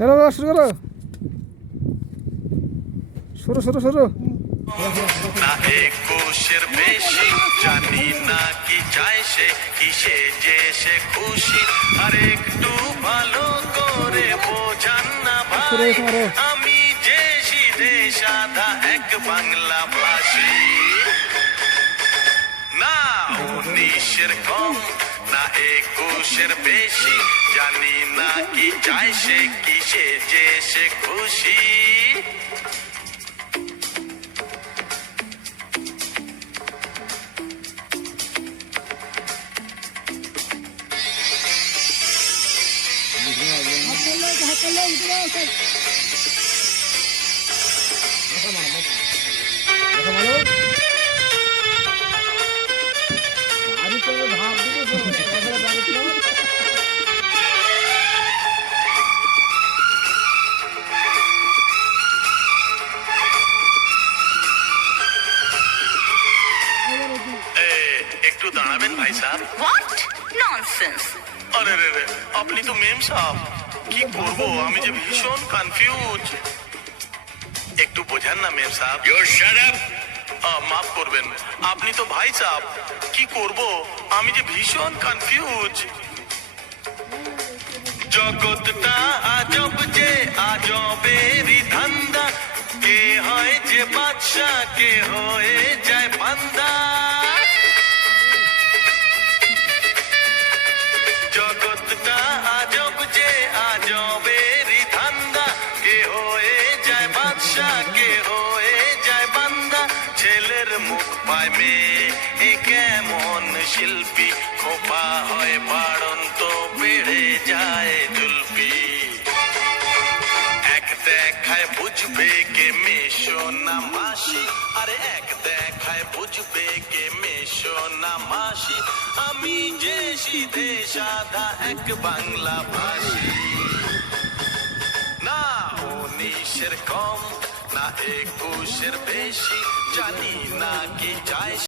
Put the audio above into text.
না না শুরু করো শুরু না একুশের বেশি জানি না কি চায় সে কিসে যে সে খুশি আর একটু ভালো করে বোঝান না ভাই আমি যে সিধে সাদা এক বাংলা ভাষী না 19-এর কম না 21-এর বেশি জানি না কি চায় সে কিসে যে সে খুশি একটু দাঁড়াবেন ভাই সাহেব What? Nonsense. আরে রে রে আপনি তো মেম সাহেব কি করব আমি যে ভীষণ কনফিউজ একটু বোঝান না মেম সাহেব You shut up! মাফ করবেন আপনি তো ভাই সাহেব কি করব আমি যে ভীষণ কনফিউজ জগৎটা আজব যে আজবেরই ধান্দা কে হয় যে বাদশা কে হয়ে যায় বান্দা জগৎটা আজব যে আজবেরই ধান্দা কে হয়ে যায় বাদশা কে হয়ে যায় বান্দা ছেলের মুখ পায় মেয়ে এ কেমন শিল্পী খোপা হয় বাড়ন্ত বেড়ে যায় জুলপি এক দেখায় বুঝবে কে মেশো না মাসি আরে এক দেখায় বুঝবে কে মেশো না মাসি আমি যে সিধে সাদা এক বাংলা ভাষী না 19-এর কম না 21-এর বেশি জানি না কি চায়